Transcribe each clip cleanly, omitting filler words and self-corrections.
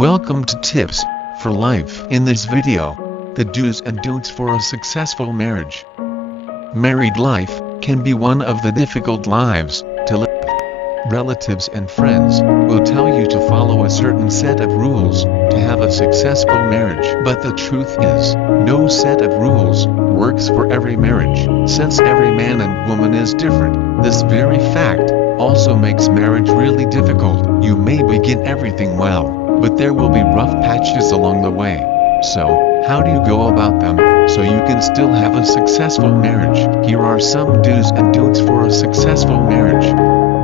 Welcome to Tips for Life. In this video, the do's and don'ts for a successful marriage. Married life can be one of the difficult lives to live. Relatives and friends will tell you to follow a certain set of rules to have a successful marriage. But the truth is, no set of rules works for every marriage. Since every man and woman is different, this very fact also makes marriage really difficult. You may begin everything well, but there will be rough patches along the way. So, how do you go about them, so you can still have a successful marriage? Here are some do's and don'ts for a successful marriage.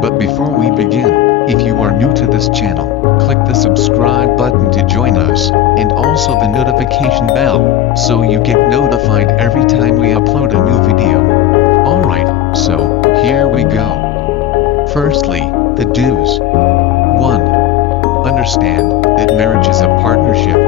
But before we begin, if you are new to this channel, click the subscribe button to join us, and also the notification bell, so you get notified every time we upload a new video. Alright, so, here we go. Firstly, the do's. 1. Understand that marriage is a partnership.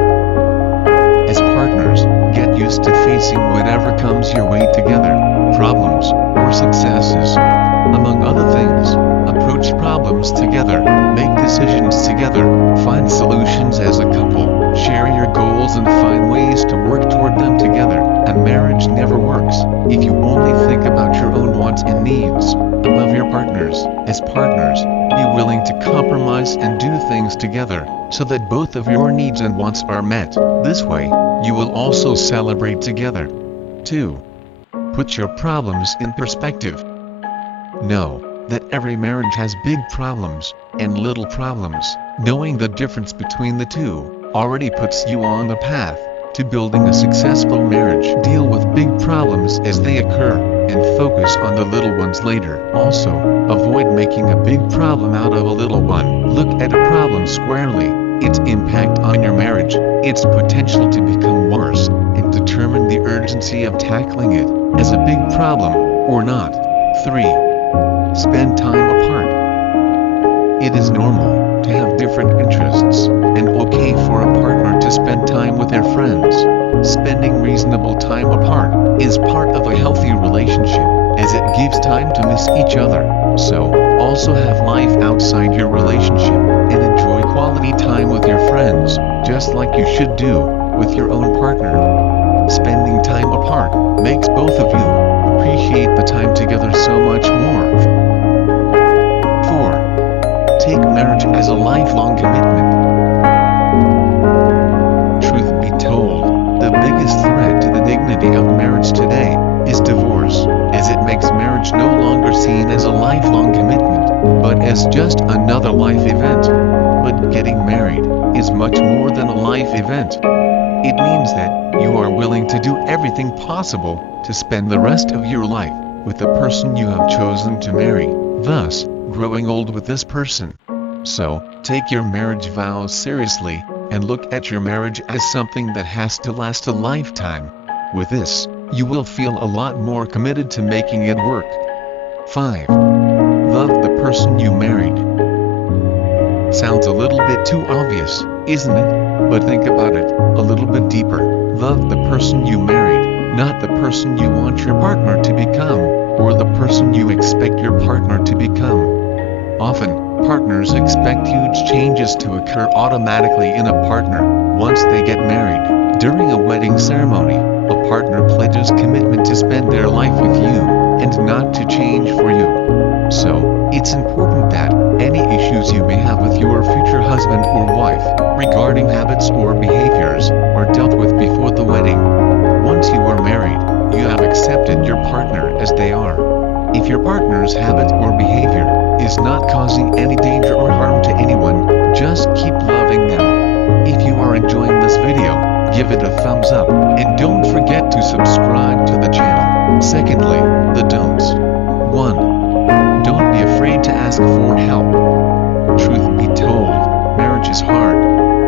As partners, get used to facing whatever comes your way together, problems or successes. Among other things, approach problems together, make decisions together, find solutions as a couple, share your goals and find ways to work toward them together. A marriage never works if you only think about your own wants and needs above your partner's. As partners, be willing to compromise and do things together, so that both of your needs and wants are met. This way, you will also celebrate together. 2. Put your problems in perspective. Know that every marriage has big problems and little problems. Knowing the difference between the two already puts you on the path to building a successful marriage. Deal with big problems as they occur, and focus on the little ones later. Also, avoid making a big problem out of a little one. Look at a problem squarely, its impact on your marriage, its potential to become worse, and determine the urgency of tackling it as a big problem or not. 3. Spend time apart. It is normal to have different interests, and okay for a partner to spend time with their friends. Spending reasonable time apart is part of a healthy relationship, as it gives time to miss each other. So, also have life outside your relationship, and enjoy quality time with your friends, just like you should do with your own partner. Spending time apart makes both of you appreciate the time together so much more. 4. Take marriage as a lifelong commitment. Truth be told, the biggest threat to the dignity of marriage today is divorce, as it makes marriage no longer seen as a lifelong commitment, but as just another life event. But getting married is much more than a life event. It means that you are willing to do everything possible to spend the rest of your life with the person you have chosen to marry, thus growing old with this person. So, take your marriage vows seriously, and look at your marriage as something that has to last a lifetime. With this, you will feel a lot more committed to making it work. 5. Love the person you married. Sounds a little bit too obvious, isn't it? But think about it a little bit deeper. Love the person you married, not the person you want your partner to become, or the person you expect your partner to become. Often, partners expect huge changes to occur automatically in a partner once they get married. During a wedding ceremony, a partner pledges commitment to spend their life with you, and not to change for you. So, it's important that any issues you may have with your future husband or wife, regarding habits or behaviors, are dealt with before the wedding. Once you are married, you have accepted your partner as they are. If your partner's habit or behavior is not causing any danger or harm to anyone, just keep loving them. If you are enjoying this video, give it a thumbs up, and don't forget to subscribe to the channel. Secondly, the don'ts. 1. Don't be afraid to ask for help. Truth be told, marriage is hard.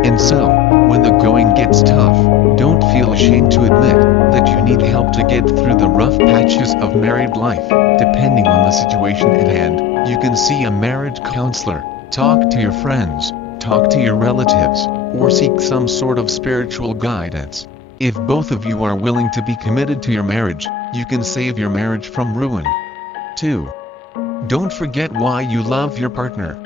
And so, when the going gets tough, don't feel ashamed to admit that you need help to get through the rough patches of married life. Depending on the situation at hand, you can see a marriage counselor, talk to your friends, talk to your relatives, or seek some sort of spiritual guidance. If both of you are willing to be committed to your marriage, you can save your marriage from ruin. 2. Don't forget why you love your partner.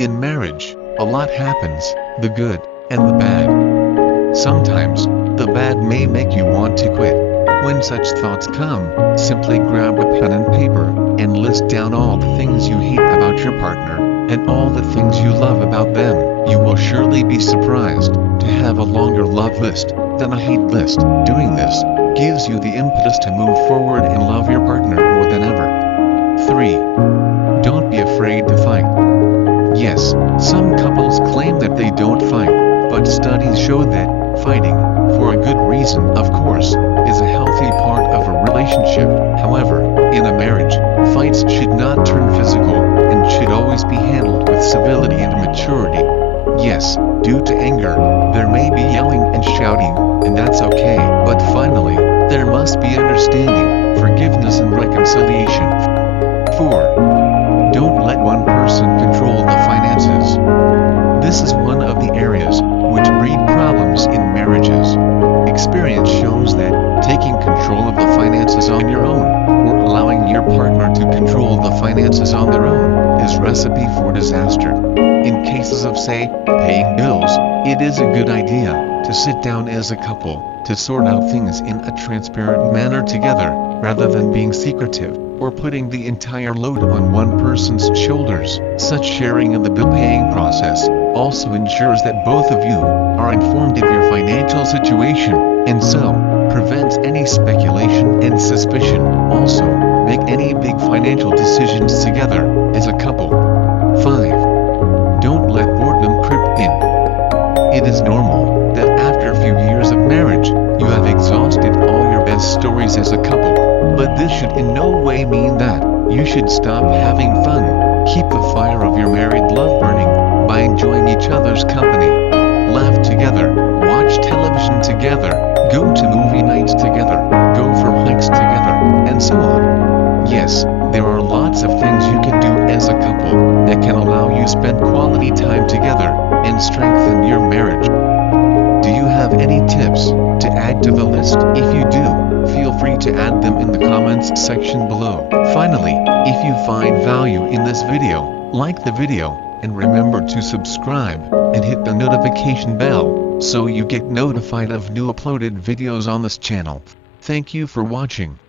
In marriage, a lot happens, the good and the bad. Sometimes, the bad may make you want to quit. When such thoughts come, simply grab a pen and paper, and list down all the things you hate about your partner, and all the things you love about them. You will surely be surprised to have a longer love list than a hate list. Doing this gives you the impetus to move forward and love your partner more than ever. 3. Don't be afraid to fight. Yes, some couples claim that they don't fight, but studies show that fighting, for a good reason of course, is a healthy part of a relationship. However, in a marriage, fights should not turn physical, and should always be handled with civility and maturity. Yes, due to anger, there may be yelling and shouting, and that's okay. But finally, there must be understanding, forgiveness and reconciliation. 4. Don't let one person control the finances. This is one of the areas which breed problems in marriages. Experience shows that taking control of the finances on your own, or allowing your partner to control the finances on their own, is recipe for disaster. In cases of, say, paying bills, it is a good idea to sit down as a couple to sort out things in a transparent manner together, rather than being secretive or putting the entire load on one person's shoulders. Such sharing in the bill paying process also ensures that both of you are informed of your financial situation, and so prevents any speculation and suspicion. Also, make any big financial decisions together as a couple. 5. Don't let boredom creep in. It is normal that after a few years of marriage, you have exhausted all your best stories as a couple, but this should in no way mean that you should stop having fun. Keep the fire of your married love burning by enjoying each other's company. Laugh together, watch television together, go to movie nights together, go for hikes together, and so on. Yes, there are lots of things you can do as a couple that can allow you spend quality time together and strengthen your marriage. Do you have any tips to add to the list? If you do, feel free to add them in the comments section below. Finally, if you find value in this video, like the video, and remember to subscribe and hit the notification bell so you get notified of new uploaded videos on this channel. Thank you for watching.